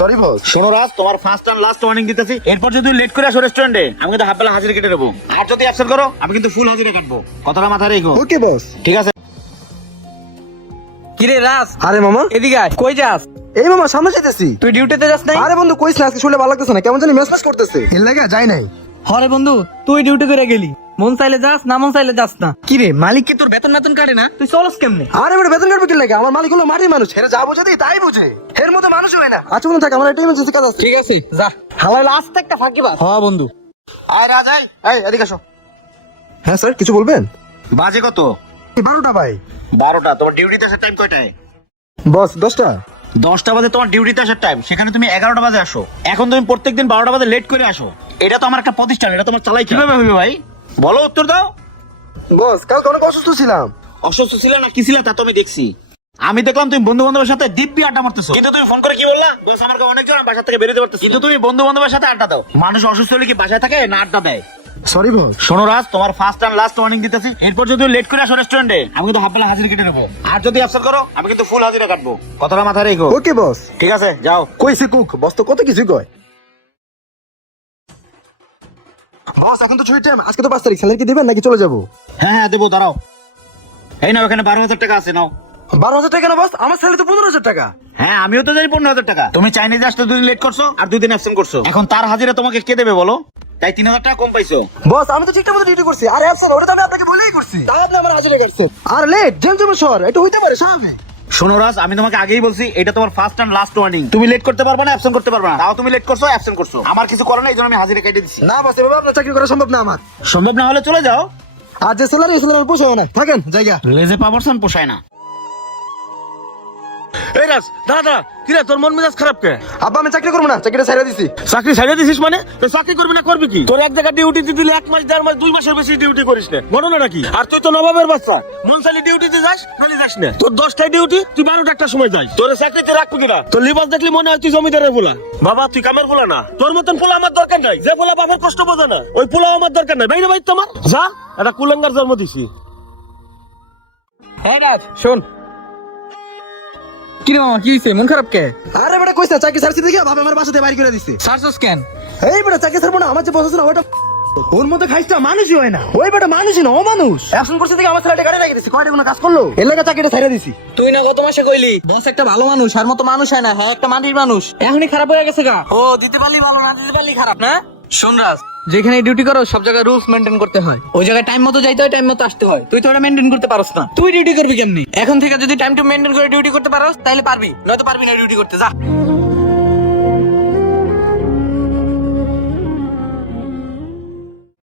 Sorry boss. শোনো রাজ, তোমার first and last warning দিতেছি, এরপর যদি লেট করে আসো রেস্টুরেন্টে আমি কিন্তু হাফ বেলা হাজিরা কেটে দেবো, আর যদি অ্যাবসেন্ট করো আমি কিন্তু ফুল হাজিরা কাটবো। কথাটা মাথায় রেখো। ওকে বস। ঠিক আছে। কিরে রাজ, আরে মামা, এদিকে আয়। কই যাস? এই মামা সামনে যেতেছি। তুই ডিউটিতে যাস নাই? আরে বন্ধু কইস না, আজকে শুলে ভালো লাগতেছে না, কেমন জানি মেসমেস করতেছে, এর লাগা যাই নাই। হরে বন্ধু, তুই ডিউটি করে গেলি, মন চাইলে যাস না মন চাইলে যাস না। কিরে মালিক কি তোর বেতন বেতন কাটে না? তুই চলস কেমনে? আরে বেটা বেতন কাটবে কি লাগে? আমার মালিক হলো মাটির মানুষ, হেরা যা বুঝে দিই তাই বুঝে, এর মধ্যে মানুষ হয় না। আচ্ছা বন্ধু থাক, আমার একটা ইমার্জেন্সি কাজ আছে। ঠিক আছে যা। হালাই লাস্ট একটা ফাঁকি বাস। হ্যাঁ বন্ধু। আয় রাজ, আয়। এই এদিকে আসো। হ্যাঁ স্যার, কিছু বলবেন? বাজে কত? 12টা ভাই। 12টা। তোমার ডিউটিতে আসার টাইম কয়টায়? বস 10টা। 10টা বাজে তোমার ডিউটিতে আসার টাইম, সেখানে তুমি 11টা বাজে আসো। এখন তুমি প্রত্যেকদিন 12টা বাজে লেট করে আসো। এটা তো আমার একটা প্রতিষ্ঠান, এটা তোমার চালাই কিভাবে হবে ভাই? বলো, উত্তর দাও। বস কালকে অনেক অসুস্থ ছিলাম। অসুস্থ ছিল না কি ছিল তা তো আমি দেখছি। আমি দেখলাম তুমি বন্ধু বান্ধবের সাথে দিব্যি আড্ডা মারতেছো, কিন্তু তুমি ফোন করে কি বললা? বস আমার অনেকজন বাসা থেকে বেরোতে পারতেছে, কিন্তু তুমি বন্ধু বান্ধবের সাথে আড্ডা দাও। মানুষ অসুস্থ হলে কি বাসায় থাকে না আড্ডা দেয়? Sorry boss. শোনো রাজ, তোমার ফার্স্ট এন্ড লাস্ট ওয়ার্নিং দিতেছি, এরপর যদি লেট করে আসো রেস্টুরেন্টে আমি কিন্তু হাফ বেলা হাজিরা কেটে নেবো, আর যদি অ্যাবসেন্ট করো আমি কিন্তু ফুল হাজিরা কাটবো। কথাটা মাথায় রেখো। ওকে বস। ঠিক আছে, যাও। কইছে কুক, বস তো কত কিছু কয়। বস এখন তো ছুটির টাইম, আজকে তো 5 তারিখ, স্যালারি কি দিবেন নাকি চলে যাবো? হ্যাঁ হ্যাঁ দেবো, দাঁড়াও। এই নাও, এখানে 12,000 টাকা আছে, নাও। 12,000 টাকা না বস, আমার স্যালারি তো 15,000 টাকা। হ্যাঁ আমিও তো জানি 15,000 টাকা। তুমি চাইনিজে আসতে 2 দিন লেট করছো আর 2 দিন অ্যাবসেন্ট করছো, এখন তার হাজিরা তোমাকে কে দেবে বলো? তাই 3,000 টাকা কম পাইছো। বস আমি তো ঠিকঠাক মতো ডিউটি করছি, আর অ্যাবসেন্ট ওটা তো আমি আপনাকে বলেই করছি, তাও আপনি আমার হাজিরা কাটছেন। আর লেট জেমজেম শহর, এটা হইতে পারে স্বাভাবিক। শোনো রাজ, আমি তোমাকে আগেই বলছি এটা তোমার ফার্স্ট এন্ড লাস্ট ওয়ার্নিং। তুমি লেট করতে পারবে না, অ্যাবসেন্ট করতে পারবে না। তাও তুমি লেট করছো, অ্যাবসেন্ট করছো, আমার কিছু করার নাই, এই জন্য আমি হাজিরা কেটে দিচ্ছি। না বস, এভাবে আপনার চাকরি করা সম্ভব না আমার। সম্ভব না হলে চলে যাও। আর যে স্যালারি পোষায় না, থাকেন জায়গা। লেজে পাবরসন পোষায় না। এই রাজ, দাদা কি রে, তোর মন মেজাজ খারাপ কে? আব্বা আমি চাকরি করবো না, চাকরিটা ছেড়ে দিছি। চাকরি ছাড়িয়ে দিছিস মানে? তো চাকরি করবি না করবি কি? তোর এক জায়গায় ডিউটিতে দিলে 1 মাস 1.5 মাস 2 মাসের বেশি ডিউটি করিস না, মনে না নাকি? আর তুই তো নবাবের বাচ্চা, মন চাইলে ডিউটিতে যাস নালে যাস না। তোর 10টায় ডিউটি, তুই 12টা একটা সময় যাস। তোর চাকরিতে রাখবি কিনা? তোর লিবাস দেখলি মনে হয় তুই জমিদারের পোলা। বাবা তুই কামের পোলা না, তোর মতন পোলা আমার দরকার নাই। যে পোলা বাপের কষ্ট বোঝে না, ওই পোলা আমার দরকার নাই। বাইরে বাইর তোমার যা, একটা কুলাঙ্গার জন্ম দিছি। হ্যাঁ রাজ শোন। কিরে মামা, কি হইছে? মন খারাপ কে? আরে বেটা কইছ না চাকরি ছাড়ছি দেখে ভাবে আমার বাসাতে বাইরে করে দিছে। সারছস কেন? এই বেটা চাকরি ছাড়বো না, আমার যে বসছ না ওটা ওর মধ্যে খাইছটা মানুষই হয় না। ওই বেটা মানুষই না, ও মানুষ। অ্যাকশন করছে দেখে আমার ছেলেটা গাড়ি রেখে দিছে, কয়টা কোনো কাজ করলো, এর লাগা চাকরিটা ছেড়ে দিছি। তুই না গত মাসে কইলি বস একটা ভালো মানুষ, আর মতো মানুষ হয় না, হ্যাঁ একটা মাটির মানুষ। এখনই খারাপ হয়ে গেছে গা। ও দিতে পারলি ভালো, না দিতে পারলি খারাপ না? শোন রাজ, যেখানে ডিউটি করো সব জায়গায় রুলস মেইনটেইন করতে হয়। ওই জায়গায় টাইম মতো যাইতে হয়, টাইম মতো আসতে হয়। তুই তো ওটা মেইনটেইন করতে পারছ না, তুই ডিউটি করবি কেমনি? এখন থেকে যদি টাইম টু মেইনটেইন করে ডিউটি করতে পারস তাহলে পারবি, নয়তো পারবি না ডিউটি করতে। যা।